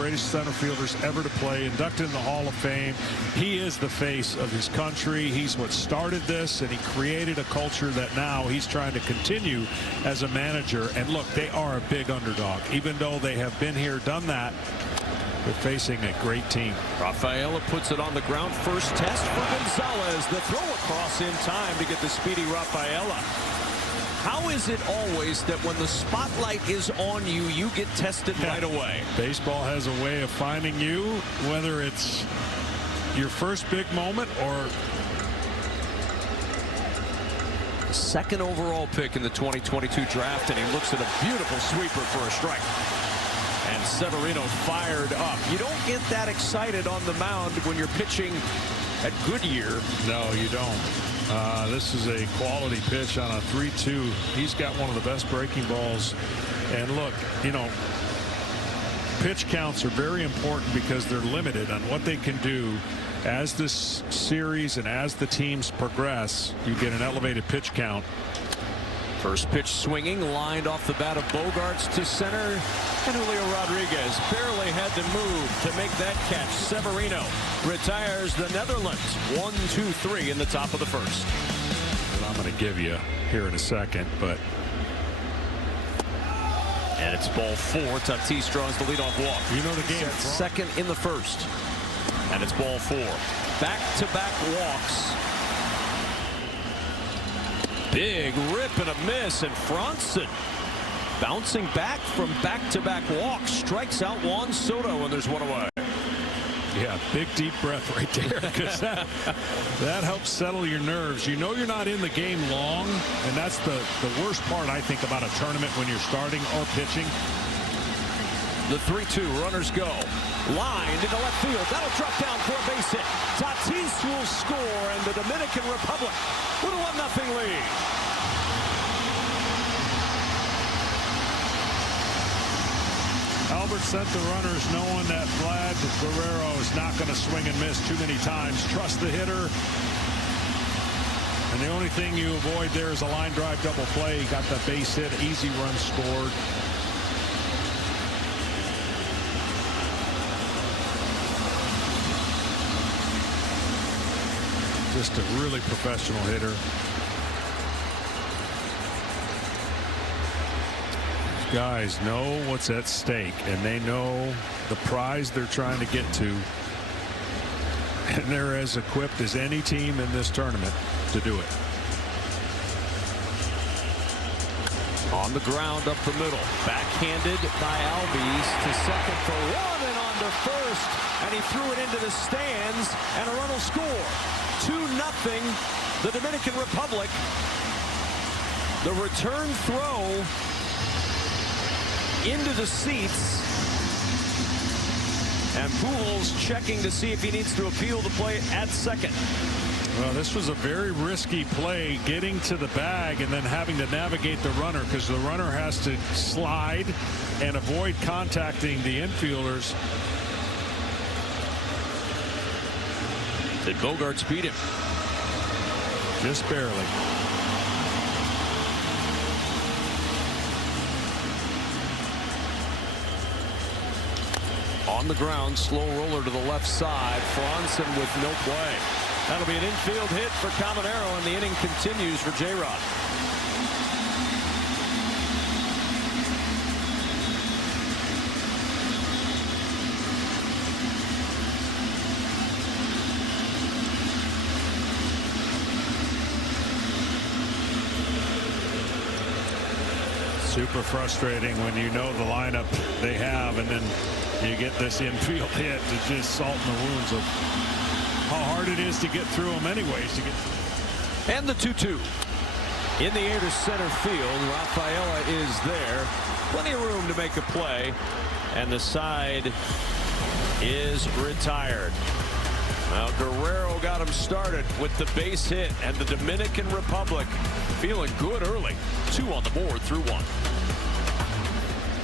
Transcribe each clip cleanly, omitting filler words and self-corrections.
greatest center fielders ever to play, inducted in the Hall of Fame. He is the face of his country. He's what started this, and he created a culture that now he's trying to continue as a manager. And look, they are a big underdog. Even though they have been here, done that, they're facing a great team. Rafaela puts it on the ground. First test for Gonzalez. The throw across in time to get the speedy Rafaela. How is it always that when the spotlight is on you, you get tested right away? Baseball has a way of finding you, whether it's your first big moment or the second overall pick in the 2022 draft, and he looks at a beautiful sweeper for a strike. And Severino fired up. You don't get that excited on the mound when you're pitching at Goodyear. No, you don't. This is a quality pitch on a 3-2. He's got one of the best breaking balls. And look, you know, pitch counts are very important because they're limited on what they can do. As this series and as the teams progress, you get an elevated pitch count. First pitch swinging, lined off the bat of Bogarts to center, and Julio Rodriguez barely had to move to make that catch. Severino retires the Netherlands. 1-2-3 in the top of the first. Well, I'm going to give you here in a second, but and it's ball 4. Tatis draws the leadoff walk. You know the game. Second in the first, and it's ball 4. Back-to-back walks. Big rip and a miss, and Franson bouncing back from back-to-back walks, strikes out Juan Soto, and there's one away. Yeah, big deep breath right there, because that helps settle your nerves. You know you're not in the game long, and that's the worst part, I think, about a tournament when you're starting or pitching. The 3-2, runners go. Lined into left field. That'll drop down for a base hit. Tatis will score, and the Dominican Republic with a 1-0 lead. Albert sent the runners knowing that Vlad Guerrero is not going to swing and miss too many times. Trust the hitter. And the only thing you avoid there is a line drive double play. He got the base hit, easy run scored. Just a really professional hitter. These guys know what's at stake, and they know the prize they're trying to get to. And they're as equipped as any team in this tournament to do it. On the ground up the middle. Backhanded by Albies to second for 1 and on to first. And he threw it into the stands, and a run will score. 2-0, the Dominican Republic. The return throw into the seats. And Pujols checking to see if he needs to appeal the play at second. Well, this was a very risky play, getting to the bag and then having to navigate the runner, because the runner has to slide and avoid contacting the infielders. Did Bogarts beat him? Just barely. On the ground, slow roller to the left side. Franson with no play. That'll be an infield hit for Caminero, and the inning continues for J-Rod. Super frustrating when you know the lineup they have, and then you get this infield hit to just salt in the wounds of how hard it is to get through them anyways. And the 2-2. In the air to center field. Rafaela is there. Plenty of room to make a play. And the side is retired. Well, Guerrero got him started with the base hit, and the Dominican Republic feeling good early. 2 on the board through 1.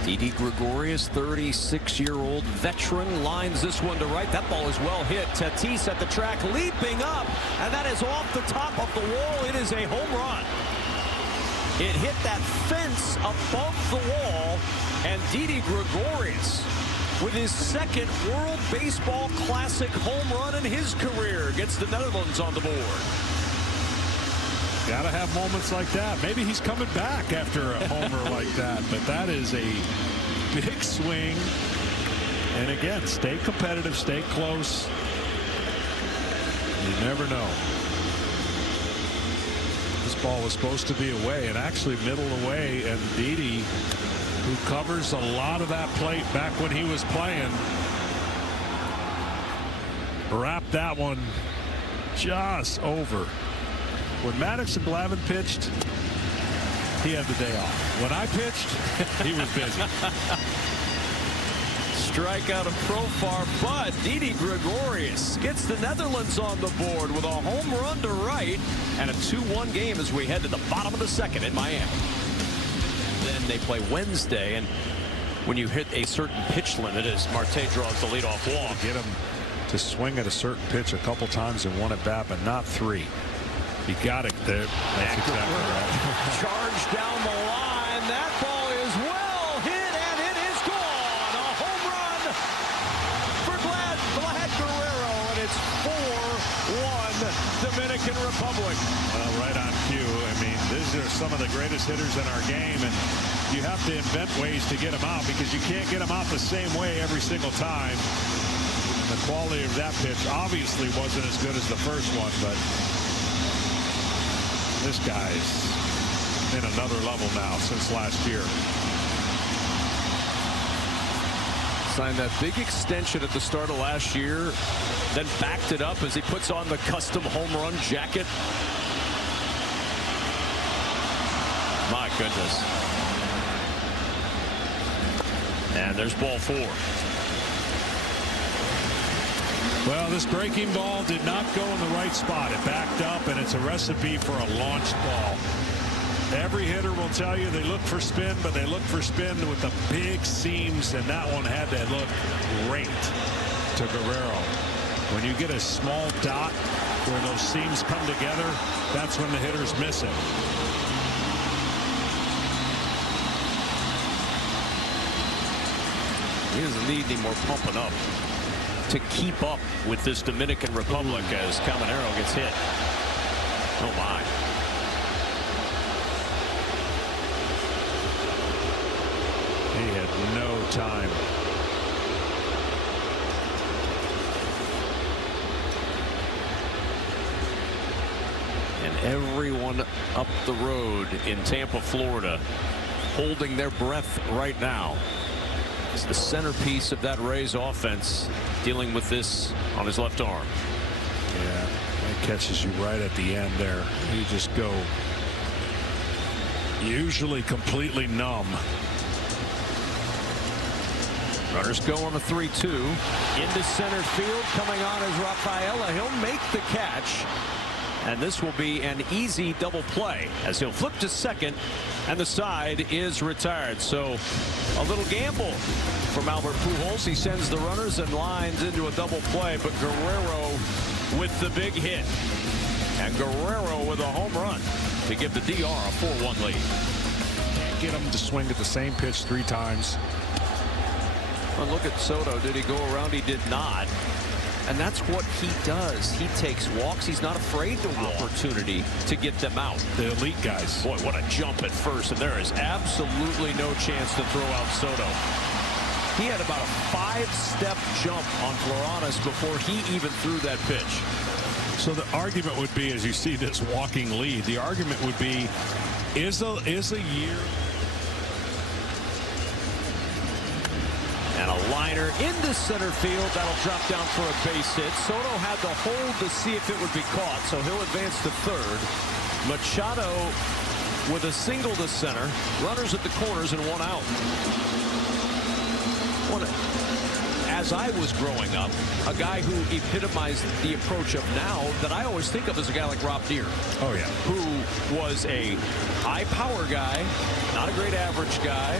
Didi Gregorius, 36-year-old veteran, lines this one to right. That ball is well hit. Tatis at the track, leaping up, and that is off the top of the wall. It is a home run. It hit that fence above the wall, and Didi Gregorius with his second World Baseball Classic home run in his career. Gets the Netherlands on the board. Got to have moments like that. Maybe he's coming back after a homer like that, but that is a big swing. And again, stay competitive, stay close. You never know. This ball was supposed to be away, and actually middle away, and Didi, who covers a lot of that plate back when he was playing, wrapped that one just over. When Maddox and Glavine pitched, he had the day off. When I pitched, he was busy. Strikeout of Profar, but Didi Gregorius gets the Netherlands on the board with a home run to right, and a 2-1 game as we head to the bottom of the second in Miami. Then they play Wednesday, and when you hit a certain pitch limit, as Marte draws the leadoff walk, get him to swing at a certain pitch a couple times in one at bat, but not three. You got it there. That's exactly right. Charge down the line. That ball is well hit, and it is gone. A home run for Vlad Guerrero, and it's 4-1 Dominican Republic. Well, right on cue. I mean, these are some of the greatest hitters in our game, and you have to invent ways to get them out because you can't get them out the same way every single time. And the quality of that pitch obviously wasn't as good as the first one, but this guy's in another level now since last year. Signed that big extension at the start of last year, then backed it up as he puts on the custom home run jacket. My goodness. And there's ball 4. Well, this breaking ball did not go in the right spot. It backed up, and it's a recipe for a launched ball. Every hitter will tell you they look for spin, but they look for spin with the big seams, and that one had to look great to Guerrero. When you get a small dot where those seams come together, that's when the hitters miss it. He doesn't need any more pumping up to keep up with this Dominican Republic as Caminero gets hit. Oh my. He had no time. And everyone up the road in Tampa, Florida, holding their breath right now. It's the centerpiece of that Rays offense, dealing with this on his left arm. Yeah, it catches you right at the end there. You just go usually completely numb. Runners go on the 3-2 into center field. Coming on is Rafaela. He'll make the catch, and this will be an easy double play as he'll flip to second, and the side is retired. So a little gamble from Albert Pujols. He sends the runners and lines into a double play, but Guerrero with the big hit, and Guerrero with a home run to give the DR a 4-1 lead. Can't get him to swing at the same pitch 3 times. Well, look at Soto. Did he go around? He did not. And that's what he does. He takes walks. He's not afraid to walk. Opportunity to get them out. The elite guys. Boy, what a jump at first. And there is absolutely no chance to throw out Soto. He had about a 5-step jump on Florianis before he even threw that pitch. So the argument would be, as you see this walking lead, the argument would be, is a year. And a liner into center field. That'll drop down for a base hit. Soto had to hold to see if it would be caught, so he'll advance to third. Machado with a single to center. Runners at the corners and 1 out. As I was growing up, a guy who epitomized the approach of now that I always think of as a guy like Rob Deere. Oh, yeah. Who was a high power guy, not a great average guy,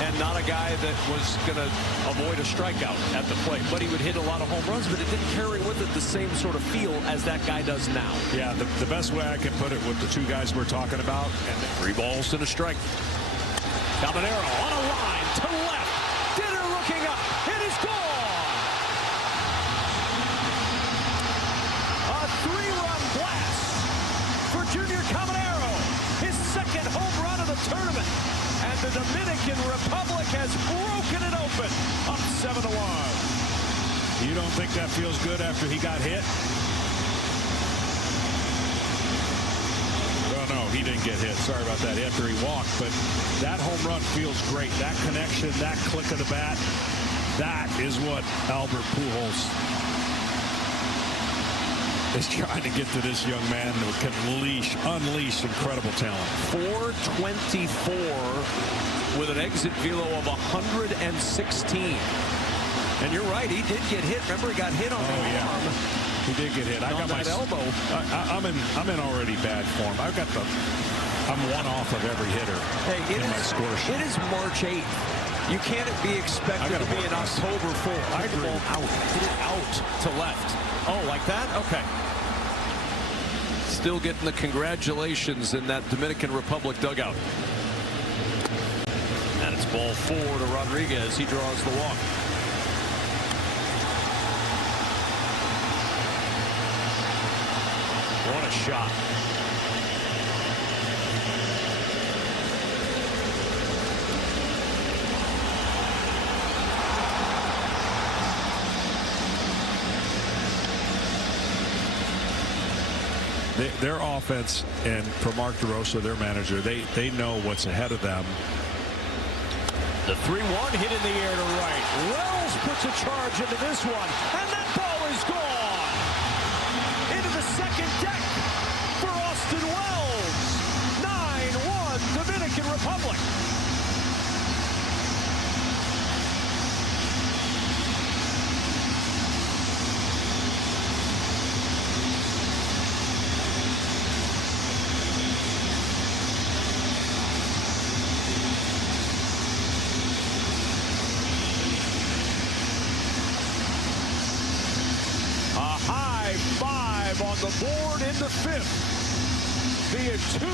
and not a guy that was going to avoid a strikeout at the plate. But he would hit a lot of home runs, but it didn't carry with it the same sort of feel as that guy does now. Yeah, the best way I can put it with the 2 guys we're talking about. And 3 balls and a strike. Caminero on a line to left. Dinner looking up. Hit is gone. A 3-run blast for Junior Caminero. His second home run of the tournament. And the Dominican Republic has broken it open. Up 7-1. You don't think that feels good after he got hit? Oh, no, he didn't get hit. Sorry about that after he walked. But that home run feels great. That connection, that click of the bat, that is what Albert Pujols is trying to get to this young man who can unleash incredible talent. 424 with an exit velo of 116. And you're right, he did get hit. Remember, he got hit on the arm. He did get hit. I got my elbow. I'm in already bad form. I'm one off of every hitter. Hey, my score sheet. It is March 8th. You can't be expected to be an October 4th. I agree. Out. Hit it out to left. Oh, like that? Okay. Still getting the congratulations in that Dominican Republic dugout. And it's ball 4 to Rodriguez. He draws the walk. What a shot. Their offense, and for Mark DeRosa, their manager, they know what's ahead of them. The 3-1 hit in the air to right. Wells puts a charge into this one, and that ball is gone. Into the second deck for Austin Wells. 9-1 Dominican Republic. On the board in the 5th via 2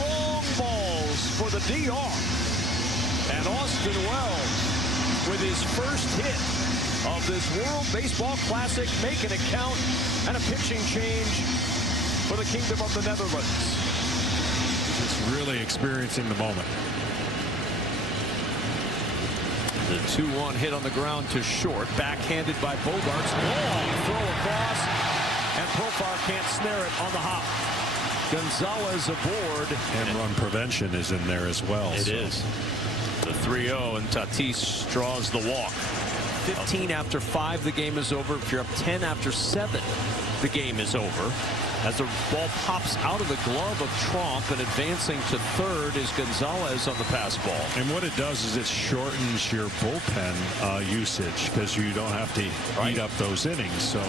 long balls for the DR. And Austin Wells with his first hit of this World Baseball Classic, making it count, and a pitching change for the Kingdom of the Netherlands. Just really experiencing the moment. The 2-1 hit on the ground to short, backhanded by Bogarts. Long throw across. And Profar can't snare it on the hop. Gonzalez aboard. And run prevention is in there as well. It is. The 3-0, and Tatis draws the walk. 15 after 5, the game is over. If you're up 10 after 7, the game is over. As the ball pops out of the glove of Trump, and advancing to third is Gonzalez on the pass ball. And what it does is it shortens your bullpen usage, because you don't have to eat up those innings. So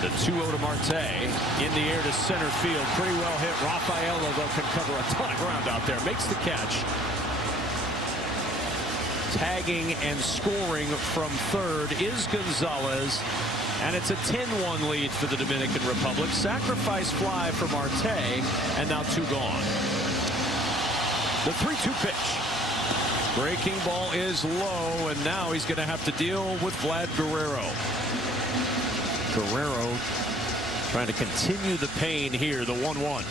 the 2-0 to Marte in the air to center field. Pretty well hit. Rafaela, though, can cover a ton of ground out there. Makes the catch. Tagging and scoring from third is Gonzalez. And it's a 10-1 lead for the Dominican Republic. Sacrifice fly for Marte. And now 2 gone. The 3-2 pitch. Breaking ball is low. And now he's going to have to deal with Vlad Guerrero. Guerrero trying to continue the pain here. The 1-1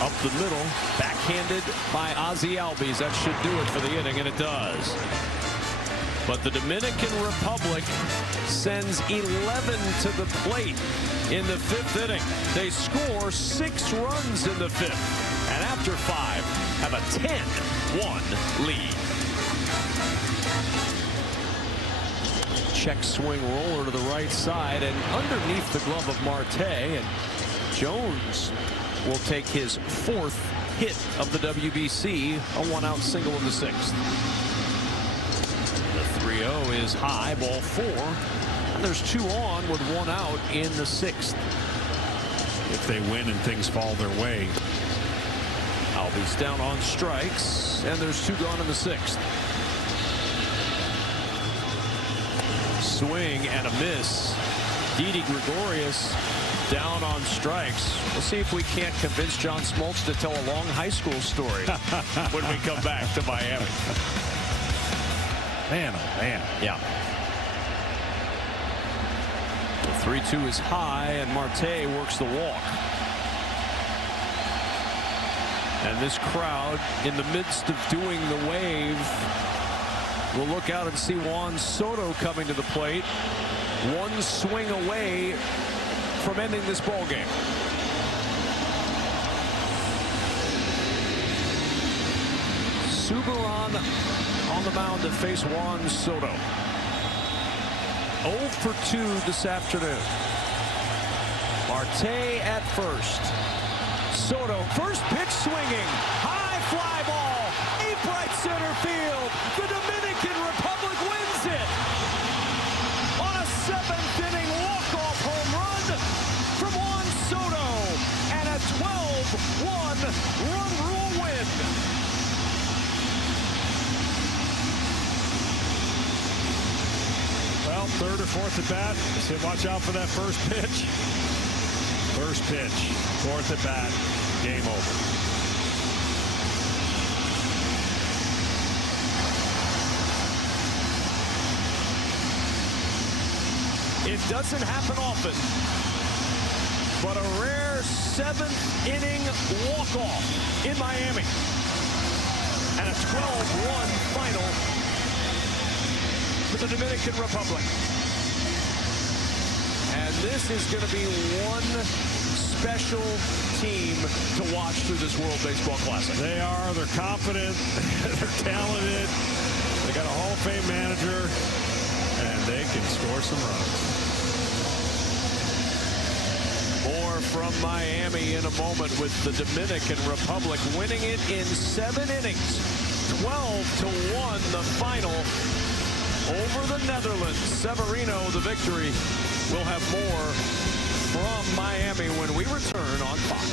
up the middle, backhanded by Ozzie Albies. That should do it for the inning, and it does. But the Dominican Republic sends 11 to the plate in the 5th inning. They score 6 runs in the 5th, and after 5 have a 10-1 lead. Check swing roller to the right side and underneath the glove of Marte, and Jones will take his 4th hit of the WBC, a 1-out single in the 6th. The 3-0 is high, ball 4, and there's 2 on with 1 out in the 6th. If they win and things fall their way. Albies down on strikes, and there's 2 gone in the 6th. Swing and a miss. Didi Gregorius down on strikes. We'll see if we can't convince John Smoltz to tell a long high school story when we come back to Miami. Man, oh man. Yeah. The 3-2 is high, and Marte works the walk. And this crowd, in the midst of doing the wave, will look out and see Juan Soto coming to the plate. One swing away from ending this ball game. Subaran on the mound to face Juan Soto. 0 for 2 this afternoon. Marte at first. Soto, first pitch swinging. High fly ball. Deep right center field. The Dominican Republic wins it. On a 7th-inning walk-off home run from Juan Soto. And a 12-1 run rule win. Well, 3rd or 4th at bat. I said watch out for that first pitch. First pitch, 4th at bat, game over. It doesn't happen often, but a rare 7th-inning walk-off in Miami. And a 12-1 final for the Dominican Republic. And this is going to be one special team to watch through this World Baseball Classic. They are. They're confident. They're talented. They got a Hall of Fame manager, and they can score some runs. More from Miami in a moment with the Dominican Republic winning it in 7 innings. 12-1 the final over the Netherlands. Severino the victory. We'll have more from Miami when we return on Fox.